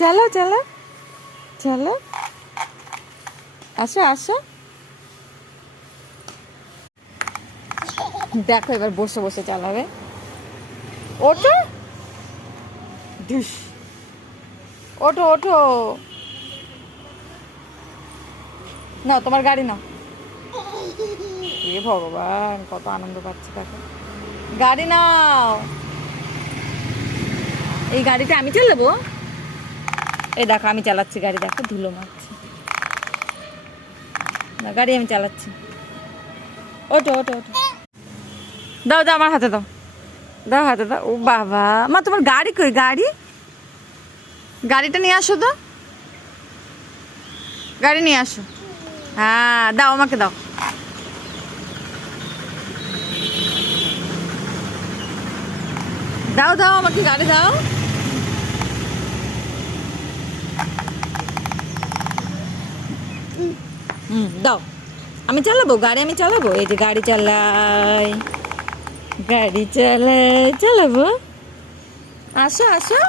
চলো চলো চলো, আসো আসো। দেখো এবার বসে বসে চালাবে। ওঠো, ডিস, ওঠো ওঠো। না তোমার গাড়ি নাও। এ ভগবান, কত আনন্দ পাচ্ছে দেখো। গাড়ি নাও। এই গাড়িটা আমি চালাবো। এই দেখো আমি চালাচ্ছি গাড়ি, দেখো ধুলো মারছে। না গাড়ি আমি চালাচ্ছি। ওঠো ওঠো ওঠো। দাও দাও আমার হাতে দাও, দাও হাতে দাও। ও বাবা, মা তোমার গাড়ি কই? গাড়ি, গাড়িটা নিয়ে আসো তো, গাড়ি নিয়ে আসো। হ্যাঁ দাও আমাকে দাও। দাও দাও আমাকে গাড়ি দাও। দাও, আমি চালাবো গাড়ি, আমি চালাবো। এই যে গাড়ি চালাই, গাড়ি চালাই, চালাবো। আসো আসো।